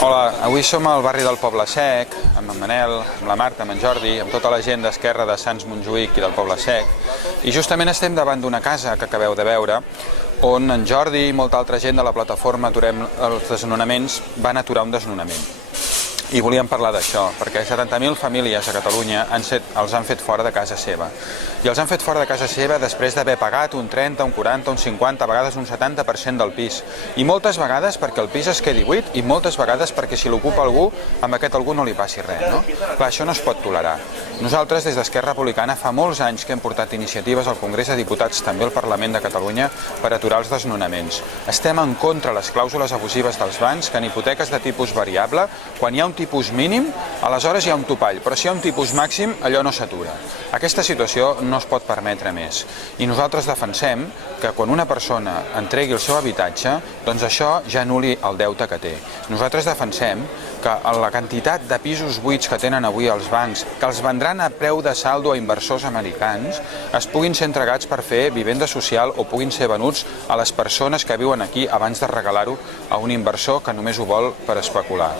Hola, avui som al barri del Poble Sec, amb en Manel, amb la Marta, amb en Jordi, amb tota la gent d'Esquerra de Sants Montjuïc i del Poble Sec, i justament estem davant d'una casa que acabeu de veure, on en Jordi i molta altra gent de la plataforma Aturem els Desnonaments van aturar un desnonament. I volíem parlar d'això, perquè 70.000 famílies a Catalunya els han fet fora de casa seva. I els han fet fora de casa seva després d'haver pagat un 30, un 40, un 50, a vegades un 70% del pis. I moltes vegades perquè el pis es quedi buit i moltes vegades perquè si l'ocupa algú, amb aquest algú no li passi res, no? Clar, això no es pot tolerar. Nosaltres, des d'Esquerra Republicana, fa molts anys que hem portat iniciatives al Congrés de Diputats, també al Parlament de Catalunya, per aturar els desnonaments. Estem en contra de les clàusules abusives dels bancs, que en hipoteques de tipus variable, quan hi ha un tipus mínim, aleshores hi ha un topall, però si hi ha un tipus màxim, allò no s'atura. Aquesta situació no es pot permetre més. I nosaltres defensem que quan una persona entregui el seu habitatge, doncs això ja anul·li el deute que té. Nosaltres defensem que la quantitat de pisos buits que tenen avui els bancs, que els vendran a preu de saldo a inversors americans, es puguin ser entregats per fer vivenda social o puguin ser venuts a les persones que viuen aquí abans de regalar-ho a un inversor que només ho vol per especular.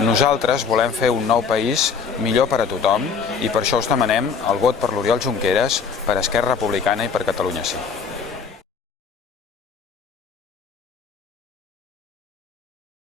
Nosaltres volem fer un nou país millor per a tothom i per això us demanem el vot per l'Oriol Junqueras, per Esquerra Republicana i per Catalunya Sí.